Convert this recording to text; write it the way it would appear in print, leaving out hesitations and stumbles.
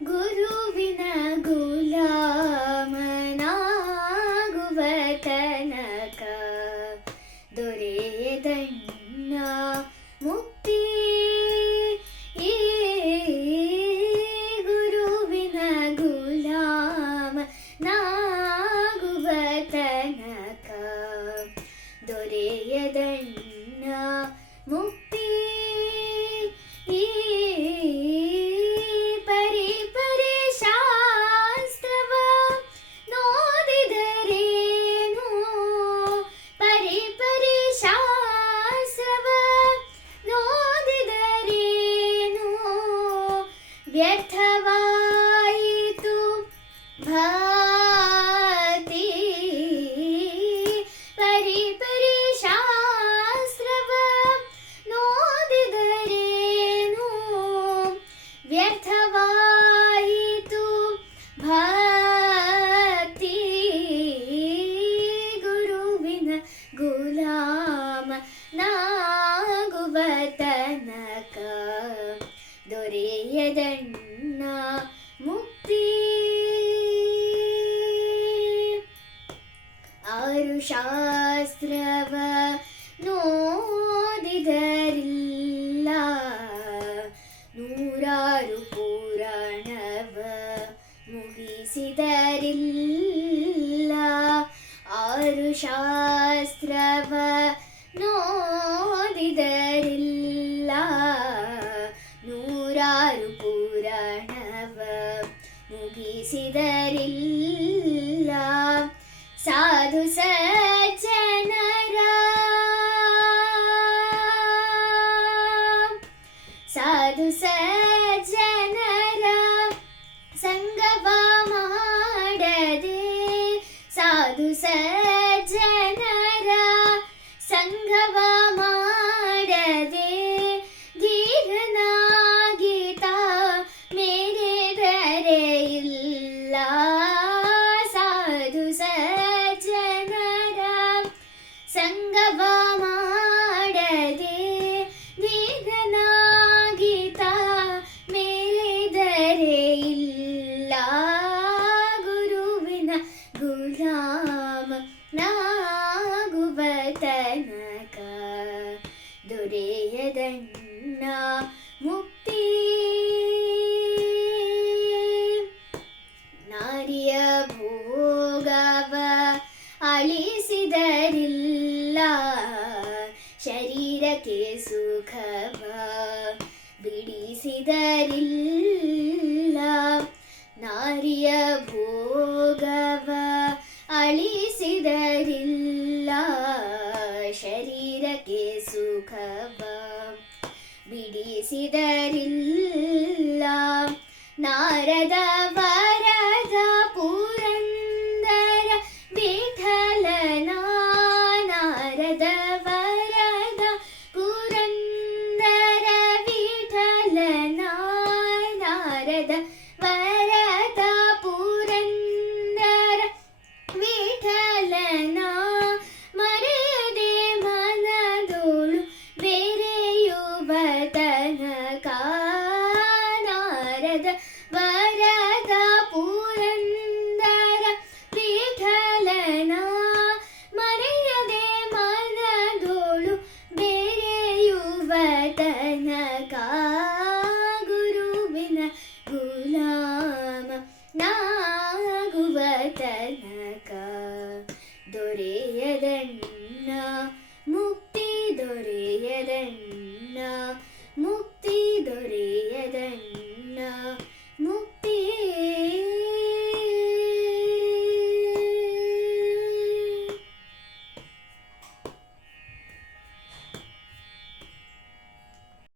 ಗುರುವಿನ ಗುಲಾಮನಾಗುವ ತನಕ ದೊರೆಯದಣ್ಣ ಮುಕ್ತಿ. ಈ ಗುರುವಿನ ಗುಲಾಮನಾಗುವ ತನಕ ದೊರೆಯದಣ್ಣ ಮುಕ್ತಿ. ಈ ಪರಿ ಶಾಸ್ತ್ರವ ನೋದಿದರೇನು, ಪರಿ ಶಾಸ್ತ್ರವ ನೋದಿದರೇನು ವ್ಯರ್ಥವಾಯಿತು ಭಕ್ತಿ. ಪರಿ ಶಾಸ್ತ್ರವ ನೋದಿದರೇನು ವ್ಯರ್ಥವಾಯಿತು ಭಕ್ತಿ. ಗುರುವಿನ ಗುಲಾಮ ನಾಗುವ ತನಕ ದೊರೆಯದಣ್ಣ ಮುಕ್ತಿ. ಆರು ಶಾಸ್ತ್ರವ ನೋದಿದರಿಲ್ಲ, ನೂರಾರು ಪುರಾಣವ ಮುಗಿಸಿದರಿಲ್ಲ. ಆರು ಶಾಸ್ತ್ರವ ನೋದಿದರಿಲ್ಲ, ನೂರಾರು ಪುರಾಣವ ಮುಗಿಸಿದರಿಲ್ಲ. ಸಾಧು ಸಜ್ಜನರ ಸಾಧು ಸಜ್ಜನರ ಸಂಗವ ಮಾಡದೆ, ಸಾಧು ಸಜ್ಜನರ ಸಂಗವ ಮಾಡದೆ ಧೀರನಾಗಿತ ಮೇರೆದರೆ ಇಲ್ಲ. ಸಾಧು ಸಜ್ಜನರ ಸಂಗವ ಮಾಡದೆ ಧೀರನಾಗಿತ ಮೇರೆದರೆ ಇಲ್ಲ. ಗುರುವಿನ ಗುಲಾಮ ನಾಗುವ ತನಕ ದೊರೆಯದಣ್ಣ ಮುಕ್ತಿ. ನಾರಿಯ ಭೋಗವ ಅಳಿಸಿದರಿಲ್ಲ, ಶರೀರಕ್ಕೆ ಸುಖವ ಬಿಡಿಸಿದರಿಲ್ಲ. ನಾರಿಯ ಭೋಗವ ಅಳಿಸಿದರಿಲ್ಲ, ಶರೀರಕ್ಕೆ ಸುಖವ ಬಿಡಿಸಿದರಿಲ್ಲ. ನಾರದ ವರದ ಪುರಂದರ ವಿಠಲನ, ನಾರದ ವರದ ಪುರಂದರ ವಿಠಲನ, ನಾರದ ವರದ ಪುರಂದರ ವಿಠಲನ ಮರೆಯದೆ ಮನದೋಳು ಬೆರೆಯುವ ತನಕ. ನಾರದ ವರದ ಪುರಂದರ ವಿಠಲನ ಮರೆಯದೆ ಮನದೋಳು ಬೆರೆಯುವ ತನಕ. ಗುರುವಿನ ಗುಲಾಮ ನಾಗುವ ತನಕ ದೊರೆಯದಣ್ಣ